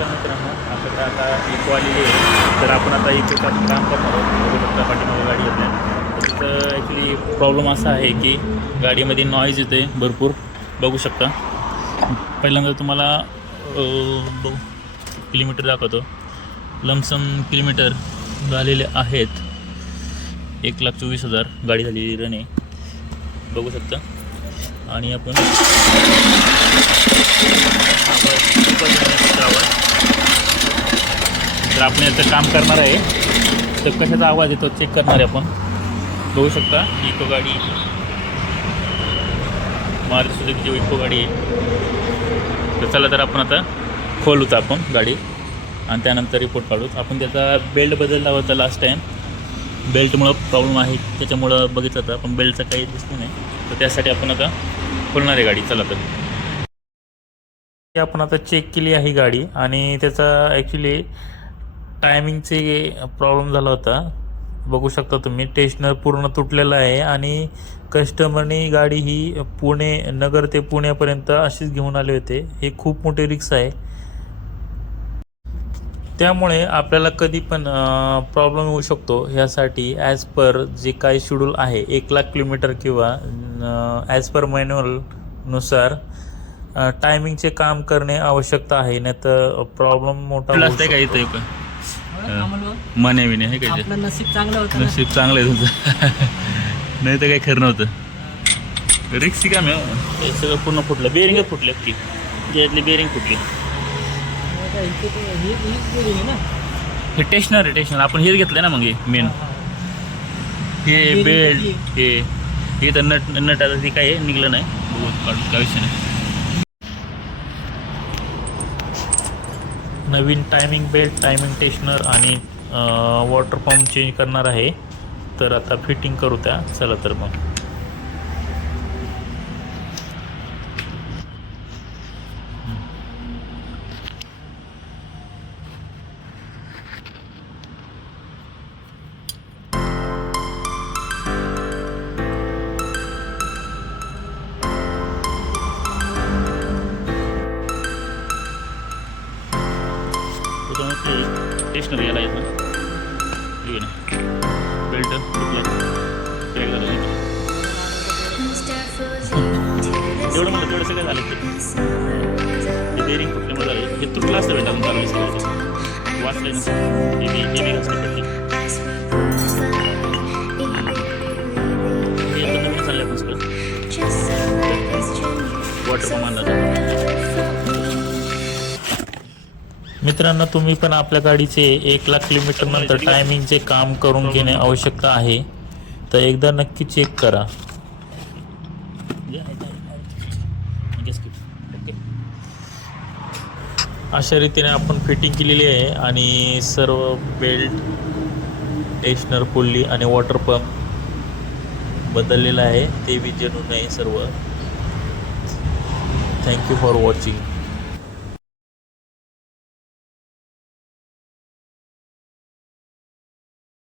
नमस्कार मित्रांनो. आपल्याकडे आता इको आलेली आहे. तर आपण आता इकोचं आपण काम करणार आहोत. बघू शकता पाठीमागे गाडी येते तर तिथं ॲक्च्युली प्रॉब्लेम असा आहे की गाडीमध्ये नॉईज येते भरपूर. बघू शकता. पहिल्यांदा तुम्हाला बघू किलोमीटर दाखवतो. लमसम किलोमीटर झालेले आहेत. एक लाख चोवीस हजार गाडी झालेली रन आहे. बघू शकता. आणि आपण आवाज खूपच ध्वनीचा आवाज. तर आपण याचं काम करणार आहे. तर कशाचा आवाज येतो? चेक करणार आहे आपण. बघू शकता इको गाडी. मारुती सुझुकीची इको गाडी आहे. तर चला तर आपण आता खोलूच आपण गाडी. आणि त्यानंतर रिपोर्ट काढूच आपण त्याचा बेल्ट बदलला होता लास्ट टाईम बेल्टमुळं प्रॉब्लेम आहे. त्याच्यामुळं बघितलं तर आपण बेल्टचं काही दिसलं नाही. तर त्यासाठी आपण आता खोलणार आहे गाडी. चला तर. ती आपण आता चेक केली आहे गाडी. आणि त्याचा ॲक्च्युली टायमिंगचे प्रॉब्लेम झाला होता. बघू शकता तुम्ही टेशनर पूर्ण तुटलेलं आहे आणि कस्टमरने गाडी ही पुणे नगर ते पुण्यापर्यंत अशीच घेऊन आले होते. हे खूप मोठी रिक्स आहे. त्यामुळे आपल्याला कधी पण प्रॉब्लेम येऊ शकतो. ह्यासाठी ॲज पर जे काही शेड्यूल आहे एक लाख किलोमीटर किंवा ॲज पर मॅन्युअलनुसार टायमिंगचे काम करणे आवश्यकता आहे. नाही तर प्रॉब्लेम मोठा मने विने हे काय आपलं नशीब चांगलं होतं. नशीब चांगलं आहे तुमचं. नाही तर काही खरं नव्हतं. रिक्सी काम आहे हो. हे सगळं पूर्ण फुटलं. बेरिंगच फुटले की. ज्यातली बेरिंग फुटली. ते- ही- हे टेशनर आहे टेशनर आपण हेच घेतलं ना मग हे मेन हे बेल्ट? हे हे तर नट नट आता ते काय आहे, निघलं नाही. बघू काढू काय विषय नाही. नवीन टायमिंग बेल्ट टायमिंग टेशनर आणि वॉटर पंप चेंज करणार आहे. तर आता फिटिंग करू त्या. चला तर मग. त्याच्यामुळे टेशनर यायला येत. ना ठीक आहे बेल्ट तेवढं म्हणलं तेवढं सगळं झालं ते ते बेरिंग फुटल्यामुळे झालं हे तुटलं असतं बेटा चालू असतं वाचलं नसतं हे बी हे घासलं पडली हे आता नवीन चाललं आपण सगळं वॉटर पंप मित्रांनो तुम्ही पण आपल्या गाडीचे एक लाख किलोमीटर नंतर टायमिंगचे काम करून घेणे आवश्यकता आहे. तर एकदा नक्की चेक करा. अशा रीतीने आपण फिटिंग केलेली आहे आणि सर्व बेल्ट टेशनर पुल्ली आणि वॉटर पंप बदललेला आहे. ते बी जणून आहे सर्व. Thank you for watching